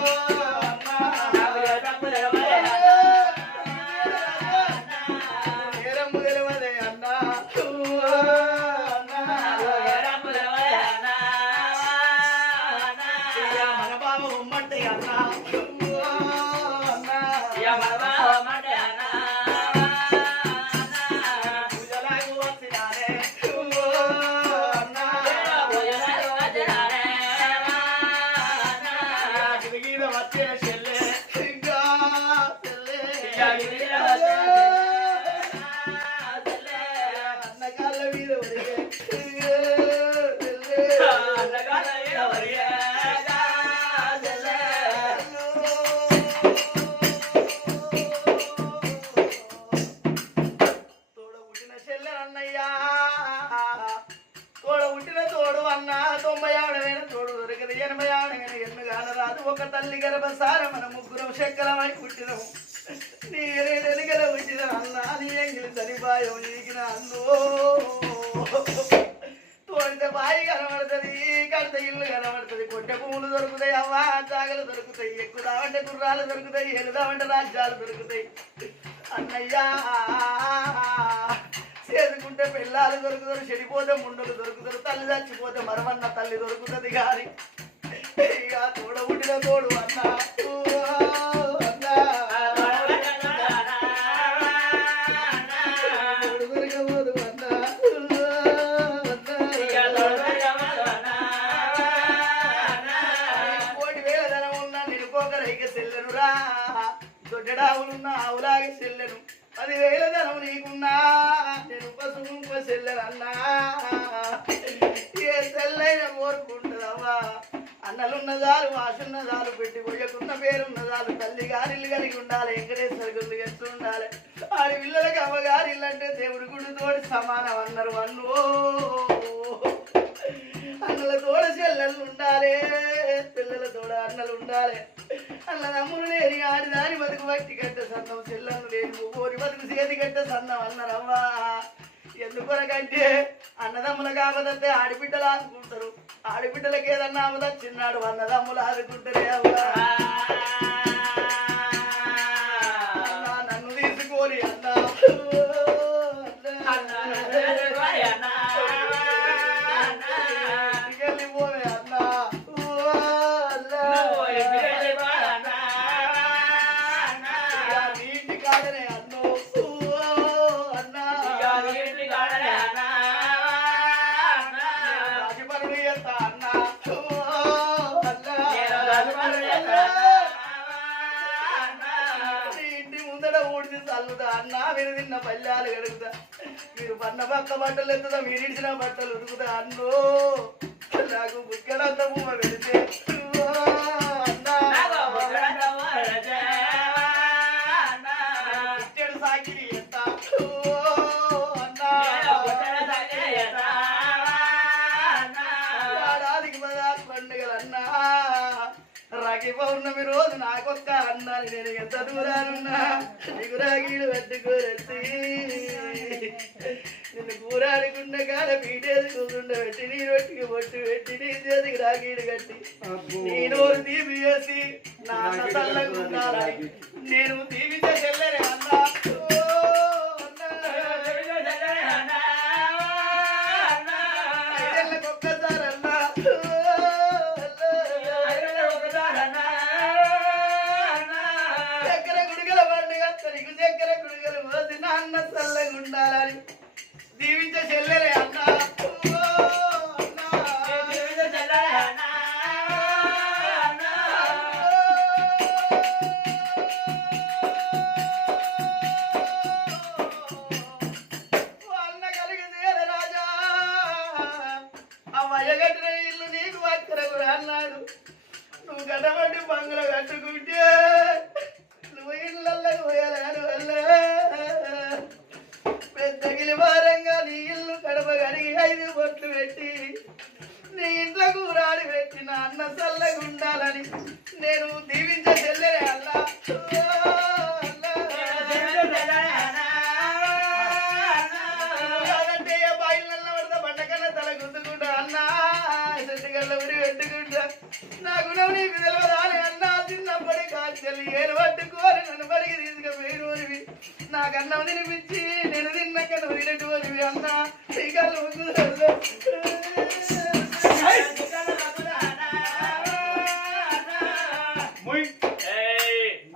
Bye. గుర్రాలు దొరుకుతాయి ఎక్కుదామంటే గుర్రాలు దొరుకుతాయి ఎలుదామంటే రాజ్యాలు దొరుకుతాయి అన్నయ్యా చేసుకుంటే పిల్లలు దొరుకుతారు చెడిపోతే ముండలు దొరుకుతారు తల్లి చచ్చిపోతే మరమన్న తల్లి దొరుకుతుంది కానీ ఇక తోడ పుట్టిన తోడు అన్న అన్నా. అన్నలున్నదాలు వాసున్నదాలు పెట్టి పోయకున్న పేరున్నదాలు తల్లి గారిల్లు కలిగి ఉండాలి వెంకటేశ్వర గుళ్ళు ఎత్తు ఉండాలి. ఆడి పిల్లలకి అమ్మగారిల్లు అంటే దేవుడి గుడితోడి సమానం అన్నారు అన్ను. అన్నల తోడ చెల్లెలు ఉండాలి పిల్లల తోడ అన్నలు ఉండాలి. అన్న నమ్ములు లేని ఆడిదాని బతుకు బట్టి కట్ట సన్నం చెల్లెలు లేని ఊరి బతుకు చేతి కట్ట సన్నం అన్నారవ్వా ఎందుకొరకంటే అన్నదమ్ముల కాకపోతే ఆడిబిడ్డలు ఆదుకుంటారు ఆడిబిడ్డలకి ఏదన్నా అవదా చిన్నాడు అన్నదమ్ములు ఆదుకుంటారే అవ్వా నన్ను తీసుకోని అన్నా ఇంటికెళ్ళి మీరు పల్లెలు కడుగుతా. మీరు పన్న పక్క బట్టలు ఎత్తుదా మీరు ఇడిచిన బట్టలు ఉతుకుతా అన్నో. నాకు బుక్కడంత బొమ్మ పెడితే పౌర్ణమి రోజు నాకొక్క అన్నాని నేను ఎంత దూరానున్నా? నీకు రాగీడు పెట్టుకోరెత్తి నిన్ను కూరాడుకున్న కాడ పీటేది కూతుండ పెట్టి నీ రొట్టికి బొట్టు పెట్టి నీ చేతికి రాగీడు కట్టి నీ నోరు తీపి చేసి నా అన్న నేను అన్నా. ఓ అన్నా దీవించే చెల్లెలే ఐదు బొట్లు పెట్టి నీ ఇంట్లో కూరాడి పెట్టి నా అన్న చల్లగా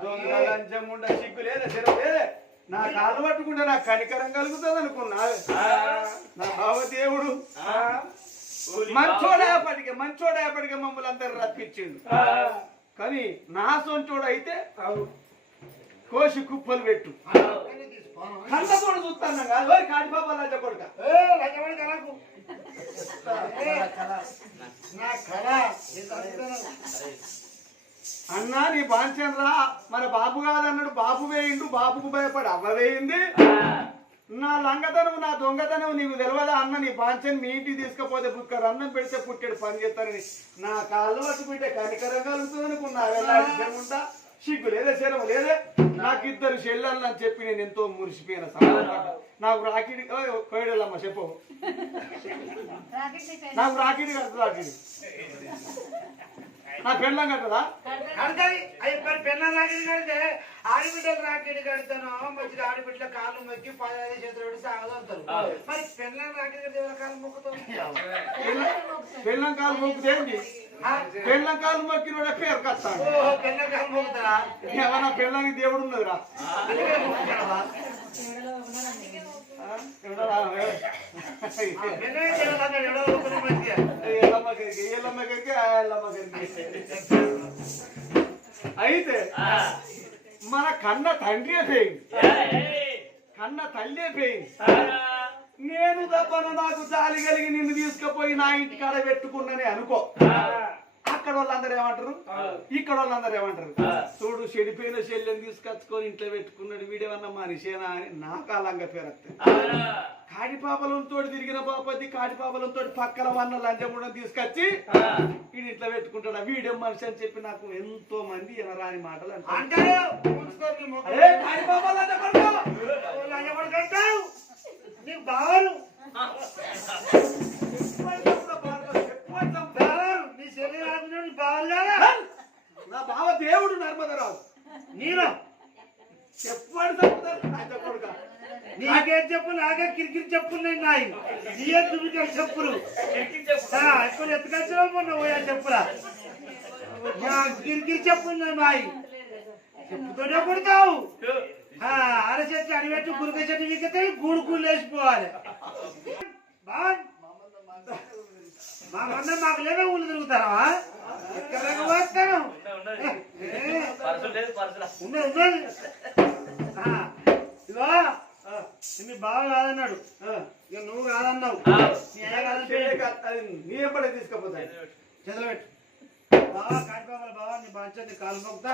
దొంగ లంచం ఉండ సిగ్గు లేదా? నా కాళ్ళు పట్టుకుంటే నాకు కనికరం కలుగుతుంది అనుకున్నా. నా బావ. దేవుడు మంచోడేపటికి మంచోడేపటికి మమ్మల్ని అందరు రప్పించిండు. కానీ నా సొంచోడు అయితే కోసి కుప్పలు పెట్టు. కూడా చూస్తాను కాదు. కాటిపాపా లంచ కొడుక. నా కళ. అన్నా నీ బాంచన్ రా మన బాబు కాదన్నాడు బాబు వేయిండు బాబుకు భయపడి అవ్వ వేయింది నా లంగతనం నా దొంగతనం నీకు తెలియదా అన్న నీ బాంచన్ మీ ఇంటికి తీసుకపోతే బుక్కర్ అన్నం పెడితే పుట్టాడు పని చేస్తానని నా కాళ్ళు పట్టుకుంటే కనికరం కలుగుతుంది అనుకున్నా వెళ్ళాలి చెరువుంటా సిగ్గు లేదే శరం లేదే? నాకు ఇద్దరు చెల్లెళ్ళు అని చెప్పి నేను ఎంతో మురిసిపోయిన సంబరపడ్డా. నాకు రాకిడి కోయడల్లమ్మ చెప్పు. నాకు రాకిడి కడుతుంది రాకిడి. నా పెళ్ళం కట్టదా? కడతాయి అవి మరి పెళ్ళ రాకిడి కడితే ఆడిబిడ్డలు రాకిడి కడతాను. మంచిగా ఆడిబిడ్డల కాళ్ళు మొక్కి పదహైదు చేతులు పెట్టి సాగదవుతారు మరి పెళ్ళ రాకిడి కడితే ఎవరి కాళ్ళు మొక్కుతాం పెళ్ళం కాలు మొక్కుదేంటి పెళ్ళం కాలు మొక్కిన పేరు కట్టాను ఓహో పెళ్ళ కాళ్ళు మొక్కుతారా ఏమన్నా పెళ్ళానికి దేవుడు ఉన్నదిరా? అయితే మన కన్న తండ్రి పోయింది కన్న తల్లి పోయింది నేను తప్పన నాకు జాలి కలిగి నిన్ను తీసుకుపోయి నా ఇంటికి ఆడ పెట్టుకున్నని అనుకో. అక్కడ వాళ్ళందరూ ఏమంటారు? ఇక్కడ వాళ్ళందరూ ఏమంటారు? చూడు చెడిపోయిన శల్యం తీసుకొచ్చుకొని ఇంట్లో పెట్టుకున్నాడు వీడేమన్నా మనిషేనా అని నా కాలంగా పేరత్తే కాడి పాపలంతో తిరిగిన బాపతి కాడి పాపలంతో పక్కన వన్న లంచముడం తీసుకొచ్చి వీడి ఇంట్లో పెట్టుకుంటాడు? వీడేం మనిషి అని చెప్పి నాకు ఎంతో మంది వినరాని మాటలు అంటారు. నీకు బావరు నీ బావ దేవుడు నర్మదరావు. నేను? చెప్పాడు తప్పుతారు నీకేం చెప్పు నాకే కిరికిరి చెప్పున్నాయి నాయి. నీయే దుమికలు చెప్పులు. ఇప్పుడు ఎత్తుకొచ్చినా మొన్న పోయా చెప్పులా? కిరికిరి చెప్పున్నాయి నాయి. చెప్పుతోనే కొడతావు. అర చెట్టు అడిపెట్టి గురుక చెట్టు వీకితే గూడు గూడు వేసిపోవాలి బావన్ మా మంద మాకు తిరుగుతారా ఎక్కడ పోతాను ఉన్నది ఉన్నది ఆ, ఇదిగో మీ బావ కాదన్నాడు. ఇక నువ్వు కాదన్నావు. నీ నీ ఎప్పుడే తీసుకుపోతాయి చదవబెట్టు బావా కాడిపోవాలి బావా నీ బాంచని కాలు మొక్తా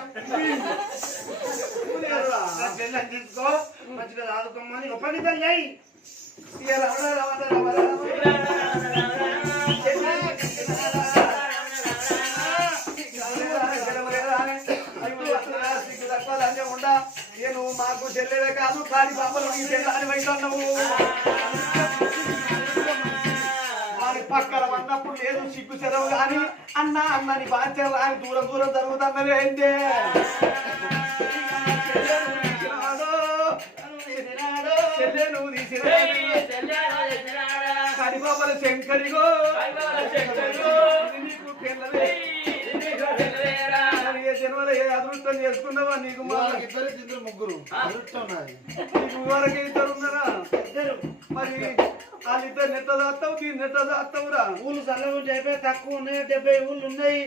నా తీసుకో. మంచిగా ఆదుకోమని ఉపనితం చేయి. నేను మాకు చెల్లెలే కాదు కాడి పాపలు నీ చెల్లని వైతున్నావు వారి పక్కన ఉన్నప్పుడు లేదు సిగ్గు చెరవు గాని అన్న అన్నని బాధ్యత రాని దూరం దూరం జరుగుతుందని ఏంటే? చెల్లెను కడిబాబల శంకరిగో. మరి ఏ జన్మలో ఏ అదృష్టం చేసుకున్నావా నీకు మా ఇద్దరు ఇద్దరు ముగ్గురు. అదృష్టం నాది. నీకు వరకు ఇద్దరు ఉన్నారా? ఇద్దరు. మరి వాళ్ళిద్దరు నెట్ట దాస్తావు దీన్ని నెట్ట దాస్తావురా? ఊళ్ళు చల్లగా డెబ్బై తక్కువ ఉన్నాయి డెబ్బై ఊళ్ళు ఉన్నాయి.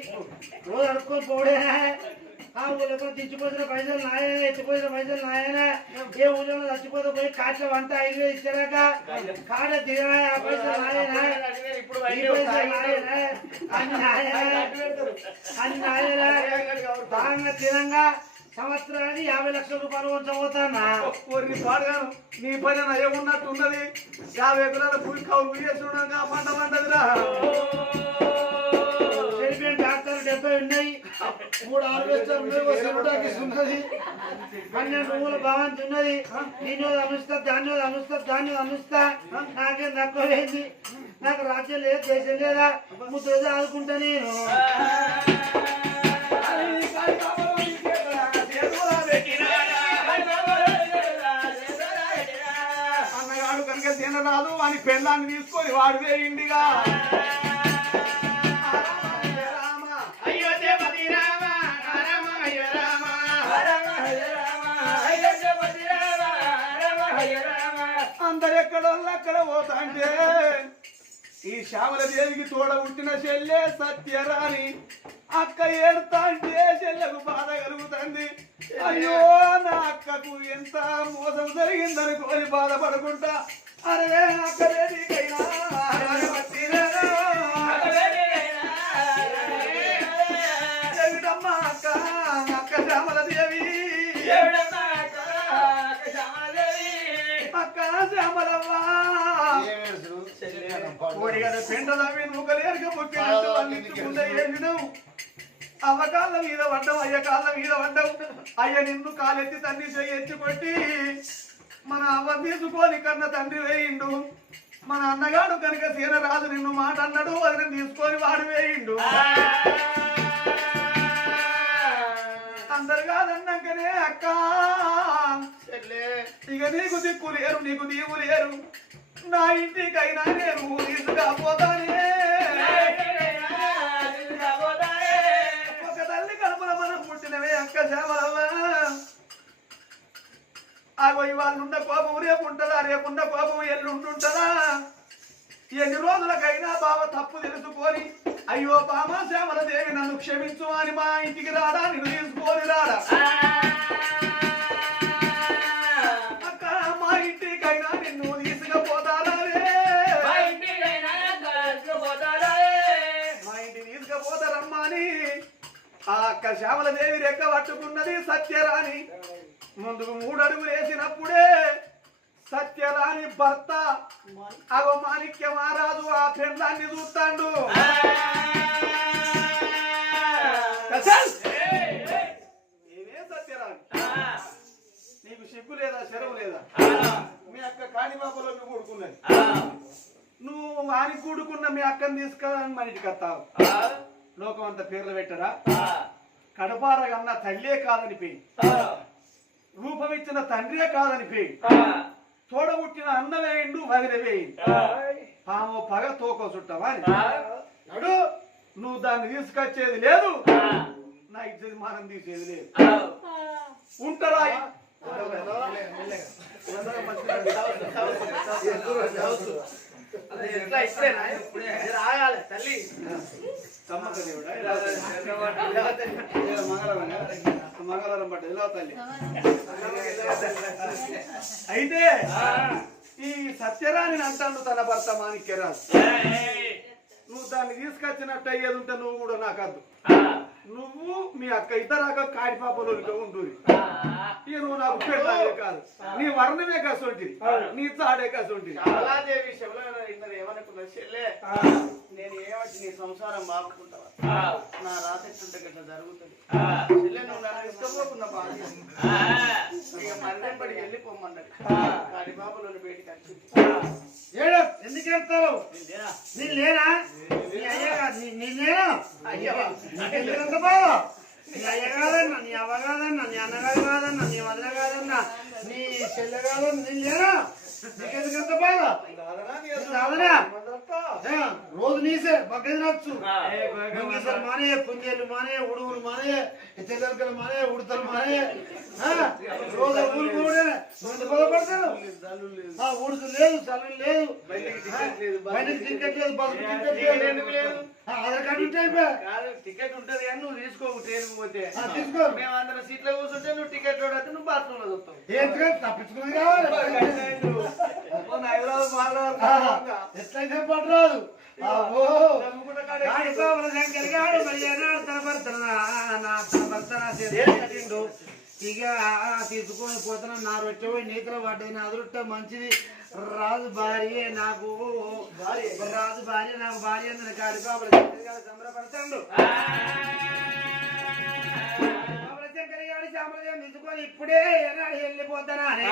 రోజు అడుక్కొని పోడేనా ఆ ఊళ్ళో తెచ్చిపోతున్న పైసలు నాయన ఎత్తిపోయిన పైసలు నాయన. ఏ ఊళ్ళో చచ్చిపోతే పోయి కాట్ల వంట ఐదు వేలు ఇచ్చారాక కాడ దిగా ఆ పైసలు నాయన. అని నాయన. బాగా తినంగా సంవత్సరానికి యాభై లక్షల రూపాయలు ఉంచబోతానా కోరి పాడగాను నీ పని ఏమున్నట్టు ఉన్నది. యాభై ఎకరాల భూమి కౌలు చేస్తున్నాగా పంట పంటదిరా డాక్టర్ డెబ్బై ఉన్నాయి. మూడు హార్వెస్టర్ ఉన్నాయి ఒక ఉన్నది పన్నెండు ఊళ్ళ భవంతి ఉన్నది. నేను అనుస్తా దాన్ని అనుస్తా దాన్ని అనుస్తా. నాకేం తక్కువ లేని. నాకు రాజ్యం లేదు దేశం లేదా? ముద్ద ఆదుకుంటా నేను. అన్నగాడు కనుక తినరాదు అని పెళ్ళాన్ని తీసుకొని వాడు వేయిండిగా ఎక్కడోళ్ళు అక్కడ పోతా ఈ శ్యామల దేవికి తోడ పుట్టిన చెల్లె సత్యరాని అక్క ఏడుతా చెల్లెకు బాధ కలుగుతుంది. అయ్యో నా అక్కకు ఎంత మోసం జరిగిందని కోరి బాధపడకుండా అరే అక్క శ్యామలవ్వ కోడిగడ పెండలవి నూకలేరుగా మొక్కినట్టు అందించుకుంటే ఏమిడు అవ్వ కాళ్ళ మీద పడ్డం అయ్య కాళ్ళ మీద పడ్డం అయ్య నిన్ను కాలెత్తి తండ్రి చెయ్యి ఎత్తి కొట్టి మన అవ్వ తీసుకొని కన్న తండ్రి వేయిండు. మన అన్నగాడు కనుక సీన రాజు నిన్ను మాట అన్నాడు అది తీసుకొని వాడు వేయిండు. అందరు కాదన్నాకనే అక్క. ఇక నీకు దిక్కు లేరు నీకు నీవు లేరు. నా ఇంటికైనా నేను తీసుకపోతానే ఒక తల్లి కడుపుల మనం పుట్టినవే అక్క సేవలవ్వ ఆగో ఇవాళ ఉన్న కోపం రేపు ఉంటుందా? రేపున్న కోపం ఎల్లుంటుంటుందా ఎన్ని రోజులకైనా బావ తప్పు తెలుసుకొని అయ్యో బామ శ్యామల దేవి నన్ను క్షమించు అని మా ఇంటికి రాడా నిన్ను తీసుకొని రాడా ఆ అక్క శ్యామల దేవి రెక్క పట్టుకున్నది సత్యరాణి. ముందుకు మూడు అడుగులు వేసినప్పుడే సత్యరాణి భర్త అగో మాణిక్య మహారాజు ఆ పెండ్లాన్ని చూస్తాడు! ఏమే సత్యరాణి. నీకు సిగ్గు లేదా శరవు లేదా? మీ అక్క కాణిబాబులో కూడుకున్నది నువ్వు వాని కూడుకున్న మీ అక్కని తీసుకొని మన ఇంటికి వస్తావు లోకం అంత పేర్లు పెట్టరా? కడపార కన్నా తల్లే కాదని పేయి రూపం ఇచ్చిన తండ్రియే కాదని పేయి తోడబుట్టిన అన్న వేయండు వదిన వేయండు పాము పగ తోకో చుట్టవా. నడు నువ్వు దాన్ని తీసుకొచ్చేది లేదు. నా ఇచ్చేది మానం తీసేది లేదు. ఉంటారా? ఎట్లా తల్లి. మంగళవారం? ఇలా తల్లి? అయితే ఈ సత్యరాణి అంటాను తన భర్త మాణిక్యరాజు. నువ్వు దాన్ని తీసుకొచ్చినట్టు అయ్యేది ఉంటే నువ్వు కూడా నాకు అద్దు నువ్వు మీ అక్క ఇద్దరు అక్క కాడి పాపలు ఉంటుంది ఇక నువ్వు నాకు పెళ్ళాలే కాదు. నీ వర్ణమే కసొంటిది నీ తాడే కసొంటిది కమలాదేవి శబల ఇద్దరు ఏమనుకున్నా? చెల్లె నేను ఏమంటే నీ సంసారం బాగుంటావా నా రాత్రి గట్లా జరుగుతుంది. చెల్లె నువ్వు నన్ను ఇష్టపోతున్న బాధ్యత ఇక మరణపడి వెళ్ళిపోమన్నది. కాడి బాబులను బయటికి వచ్చింది ఏడు ఎందుకు వెళ్తావు? నేను లేనా? నీ అయ్య నేను? అయ్యో బావ నీ అయ్య కాదన్నా నీ అవ్వ కాదన్నా నీ అన్నగారు కాదన్నా నీ వదిన కాదన్నా నీ చెల్లె కాదన్నా నీకెందుకంత ఏ, రోజు నీసే పక్కన నచ్చు. గంగేశ్వర మానే పుంజేలు మానే ఉడుగులు మానే చెల్లెలకలు మానే ఉడతలు మానే. ఆ, రోజు ఊరు కూడా ముందు బాధపడతాడు ఆ, ఉడుతు లేదు చదువు లేదు. బయటకి టికెట్ లేదు బస్సు టికెట్ లేదు? ఆ, ఆధార్ కార్డు ఉంటే అయిపోయా. కాదు టికెట్ ఉంటది కానీ నువ్వు తీసుకోవు ట్రైన్ పోతే. తీసుకో. మేము అందరం సీట్లో కూర్చుంటే నువ్వు టికెట్ అయితే నువ్వు బాత్రూమ్లో చూస్తావు. తప్పించుకుని కావాలి. ఆహా, ఎట్లయితే పడరాదు ఓ శంకర్ గారు మరి ఏనాడు తన భర్త నా- నా తన భర్త నా చేతిలో కట్టిండు ఇక తీసుకొని పోతున్నా నా రొట్టె పోయి నీతలో పడ్డది. నా అదృష్టం మంచిది. రాజు భార్య నాకు. రాజు భార్య నాకు భార్య అందరి కాడి సంబరపడతాడు తీసుకొని ఇప్పుడే వెళ్ళిపోతానా అని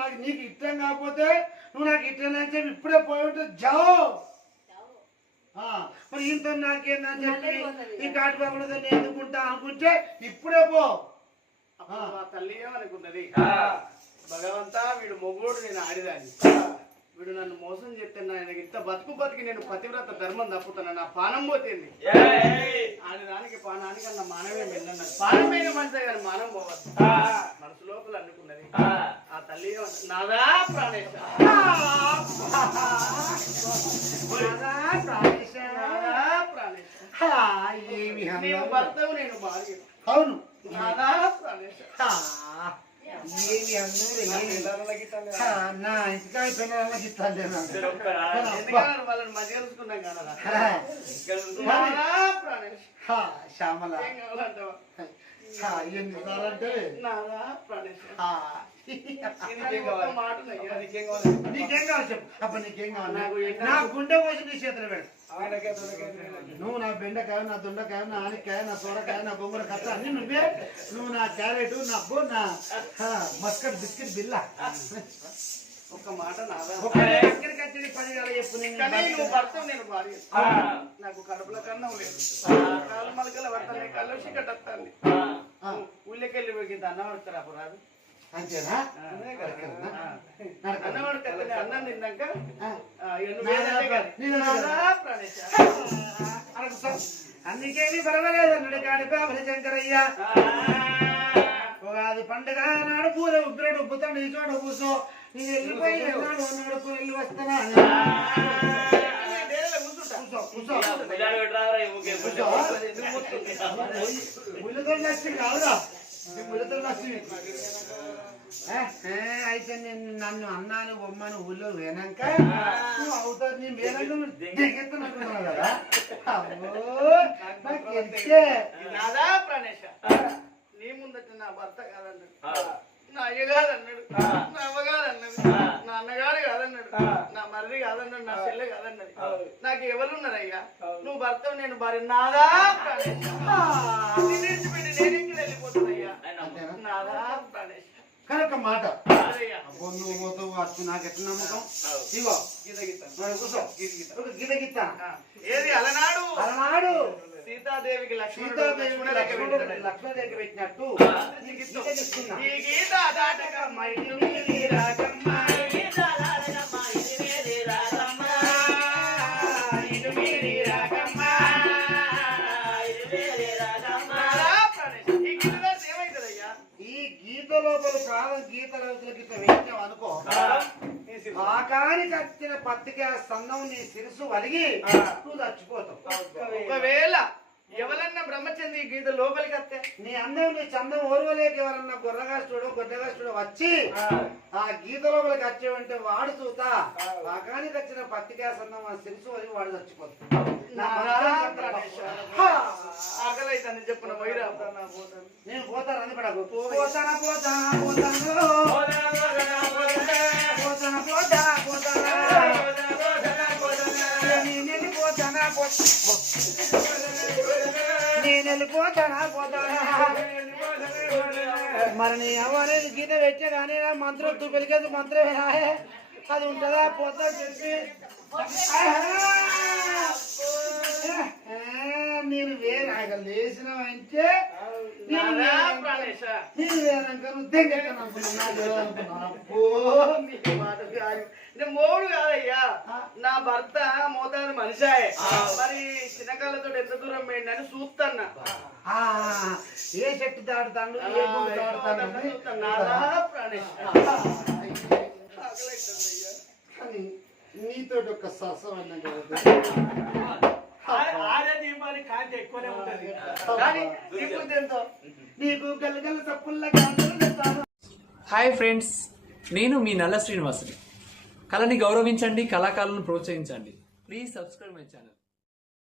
నాకు నీకు ఇష్టం కాకపోతే నువ్వు నాకు ఇష్టం అని చెప్పి ఇప్పుడే పోయి ఉంటే జావు. మరి ఇంత నాకేందని చెప్పి ఈ కాటు బాబులతో నేను ఎందుకుంటా అనుకుంటే ఇప్పుడే పో. తల్లి ఏమనుకున్నది? భగవంతా వీడు మొగోడు నేను ఆడిదాన్ని. వీడు నన్ను మోసం చేస్తే నాకు ఇంత బతుకు బతికి నేను పతివ్రత ధర్మం తప్పుతాను. నా పానం పోతుంది. ఆడిదానికి పానానికి అన్న మానవే వెళ్ళన్నారు పానమైన మంచిదే కానీ మానం పోవద్దు. మనసు లోపల అనుకున్నది ఆ. తల్లి నాదా ప్రాణేశ ప్రాణేశ. అందం. భర్తవు నేను భార్య అవును. నాదా ప్రాణేశ. నా పిల్లలకి ఇస్తాను శ్యామల. నీకేం కావాలి? మాట ఉన్నయ్యా, నీకేం కావాలి? నీకేం కావాలి చెప్పు. అప్ప నీకేం కావాలి? నా గుండె కోసి నీ చేతులు పెడు నువ్వు నా బెండకాయ నా దొండకాయ నా ఆనికాయ నా సొరకాయ నా బొమ్మల కథ అన్ని నువ్వే. నువ్వు నా క్యారెట్ నా అబ్బో నా మస్కట్ బిస్కెట్ బిల్ల. ఒక్క మాట దగ్గరికి వచ్చి పది వేల చెప్పు నువ్వు భర్త. నేను భార్య. నాకు కడుపుల కన్నం లేదు. కాలు మలకల కళ్ళు కట్టేస్తాను ఆ, ఊళ్ళకెళ్ళి పోయి అన్నం పడతారు అప్పుడు రాదు అంతేనా. అన్నం తిన్నాక. అందుకేమి పర్వాలేదు అన్నాడు కాడి బాబుల శంకరయ్య. ఉగాది పండుగ నాడు పూర ఉగ్రడు ఉబ్బుతాడు ఈ చోట కూర్చో. నేను వెళ్ళిపోయి నాడు నాడు వెళ్ళి వస్తానా కూర్చుంటా. కూర్చో కూర్చో. అయితే నేను నన్ను అన్నాను బొమ్మను ఊళ్ళో పోయినాక నువ్వు అవుతావు నీ మేనలు దిగెత్తనుకున్నావు కదా అమ్మో నీ ముందట నా భర్త కాదన్నాడు నా అయ్య కాదన్నాడు నా అవ్వ కాదన్నాడు నా అన్నగాడు కాదన్నాడు. నా మర్రి కాదన్నాడు. నా చెల్లె కాదన్నాడు. నాకు ఎవరున్నారయ్యా? నువ్వు భర్త నేను భార్య. నాదా? విడిచిపెట్టి నేను ఇంటికి వెళ్ళిపోతున్నాయ్యా? నాదా? ప్రాణేశ. కనుక మాట. నువ్వు పోతావు అచ్చు నాకు ఎట్లా నమ్మకం? ఇగో గీత గీత. కూర్చో. గీత గీత. గీత గీత. ఏది? అలనాడు? అలనాడు. సీతాదేవికి లక్ష్మణుడు లక్ష్మణుడు దగ్గర పెట్టాడు. లక్ష్మణదేవికి పెట్టినట్టు ఈ గీత. దాటక మైలు మీది నీ సిరి. ఆకానికి వచ్చిన పత్తిక సన్నం నీ శిరసు వలిగి నువ్వు చచ్చిపోతావు. ఒకవేళ ఎవరన్నా బ్రహ్మచంద్ర ఈ గీత లోపలికి వస్తే నీ అందం నీ చందం ఓర్వలేక ఎవరన్నా గొర్రగాస్తుడు గొడ్డగాస్తుడు వచ్చి ఆ. గీత లోపలికి వచ్చేవంటే వాడు చూతా ఆకానికి వచ్చిన పత్తిక ఆ శిరసు వలిగి వాడు అవుతుంది చెప్పిన వైరా నేను పోతాను అని పడకు. పోతానా పోతానా పోతాను? పోతానా పోతా పోతానా? నేను వెళ్ళిపోతానా పో- నేను వెళ్ళిపోతానా పోతానా మరి నీ అవ్వనేది గీత పెట్టే కానీ నా మంత్రం మంత్రమేనా అది ఉంటుందా? పోతా చెప్పి. నేను వేరే ఆగ లేచినావంటే నేను నానా వేరంక కాదు. నేను మోడు కాదయ్యా. నా భర్త మోతాదు మనిషాయే. మరి చిన్నకాళ్ళతో ఎంత దూరం పోయిందని చూస్తున్నా ఏ చెట్టు దాడుతాడు ఏ భూమి దాడుతాడు చూస్తున్నా. నానా ప్రాణేశ. కానీ నీతో ఒక సరసమైన ఆరే దీపావళి కాంతి ఎక్కువనే ఉంటది. కానీ నీకు ఎంతో నీకు గలగల తెస్తాను. హాయ్ ఫ్రెండ్స్ నేను మీ నల్ల శ్రీనివాసుని. కళని గౌరవించండి కళాకారులను ప్రోత్సహించండి. Please subscribe my channel.